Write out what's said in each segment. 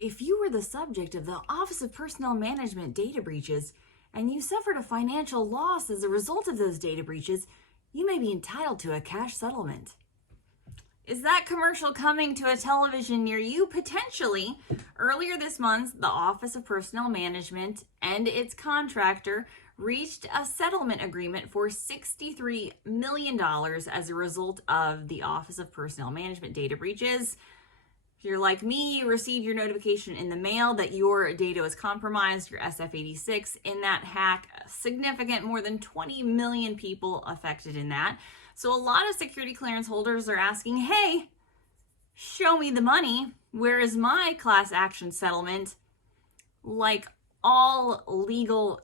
If you were the subject of the Office of Personnel Management data breaches and you suffered a financial loss as a result of those data breaches, you may be entitled to a cash settlement. Is that commercial coming to a television near you? Potentially. Earlier this month, the Office of Personnel Management and its contractor reached a settlement agreement for $63 million as a result of the Office of Personnel Management data breaches. If you're like me, you received your notification in the mail that your data was compromised, your SF-86, in that hack. Significant, more than 20 million people affected in that. So a lot of security clearance holders are asking, hey, show me the money. Where is my class action settlement? Like all legal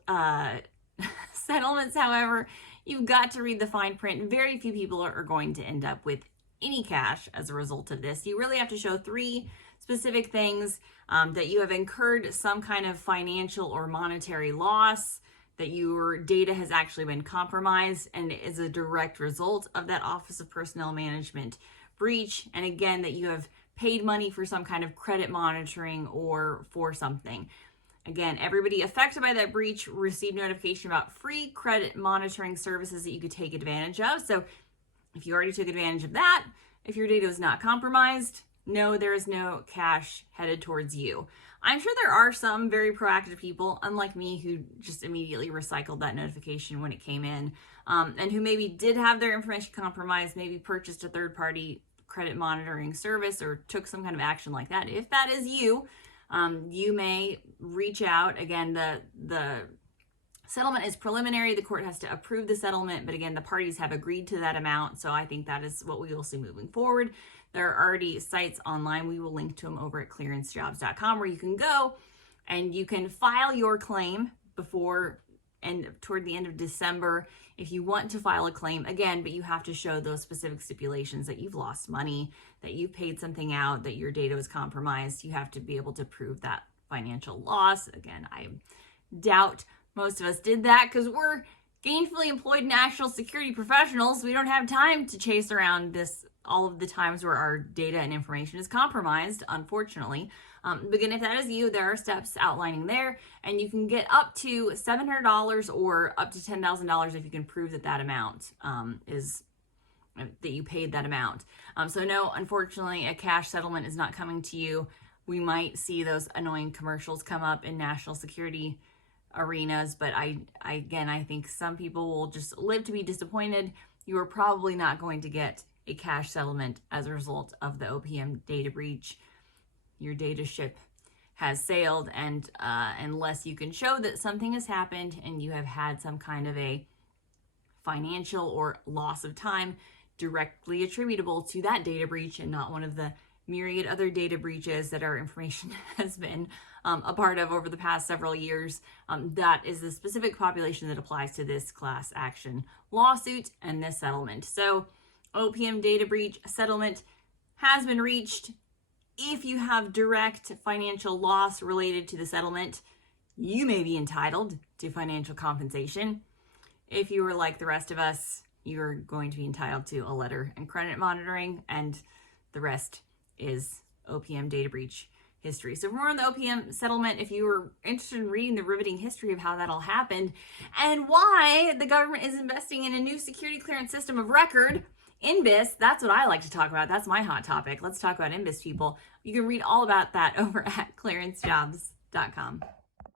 settlements, however, you've got to read the fine print. Very few people are going to end up with any cash as a result of this. You really have to show 3 specific things: that you have incurred some kind of financial or monetary loss, that your data has actually been compromised and is a direct result of that Office of Personnel Management breach, and again, that you have paid money for some kind of credit monitoring or for something. Again, everybody affected by that breach received notification about free credit monitoring services that you could take advantage of. So if you already took advantage of that, if your data was not compromised, no, there is no cash headed towards you. I'm sure there are some very proactive people, unlike me, who just immediately recycled that notification when it came in, and who maybe did have their information compromised, maybe purchased a third-party credit monitoring service or took some kind of action like that. If that is you, you may reach out. Again, the settlement is preliminary. The court has to approve the settlement, but again, the parties have agreed to that amount. So I think that is what we will see moving forward. There are already sites online. We will link to them over at clearancejobs.com where you can go and you can file your claim before and toward the end of December if you want to file a claim again, but you have to show those specific stipulations that you've lost money, that you paid something out, that your data was compromised. You have to be able to prove that financial loss. Again, I doubt most of us did that because we're gainfully employed national security professionals. We don't have time to chase around this all of the times where our data and information is compromised, unfortunately. But again, if that is you, there are steps outlining there, and you can get up to $700 or up to $10,000 if you can prove that that amount that you paid that amount. So no, unfortunately, a cash settlement is not coming to you. We might see those annoying commercials come up in national security arenas, but I think some people will just live to be disappointed. You are probably not going to get a cash settlement as a result of the OPM data breach. Your data ship has sailed, and unless you can show that something has happened and you have had some kind of a financial or loss of time directly attributable to that data breach and not one of the myriad other data breaches that our information has been a part of over the past several years, that is the specific population that applies to this class action lawsuit and this settlement. So OPM data breach settlement has been reached. If you have direct financial loss related to the settlement, you may be entitled to financial compensation. If you were like the rest of us, you're going to be entitled to a letter and credit monitoring, and the rest is OPM data breach history. So for more on the OPM settlement, if you were interested in reading the riveting history of how that all happened and why the government is investing in a new security clearance system of record, NBIS, that's what I like to talk about. That's my hot topic. Let's talk about NBIS, people. You can read all about that over at clearancejobs.com.